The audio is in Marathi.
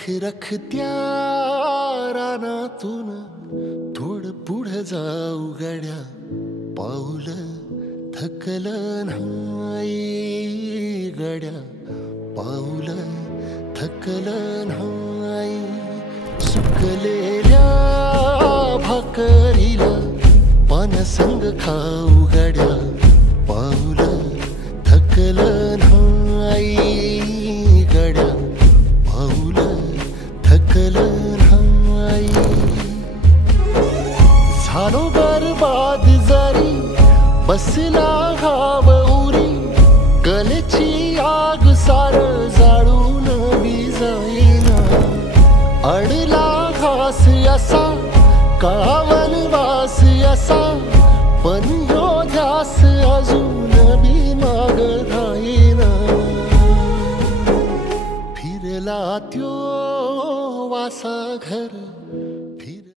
रखरखत्या रानातून थोडं पुढं जाऊ गड्या, पाऊल थकलं नाही गड्या, पाऊल थकलं नाही. सुकलेल्या भाकरीला पानसंग खाऊ गड्या, पाऊल थकलं नाही गड्या, पाऊल थकलं नाही. झालो बरबाद जरी बसला घाव उरी, कलेची आग सार जाळून विजाईना. अडला घास असा काळा वनवास असा, पण ह्यो ध्यास अजून बी माग राहीना. फिरला त्यो वासा घर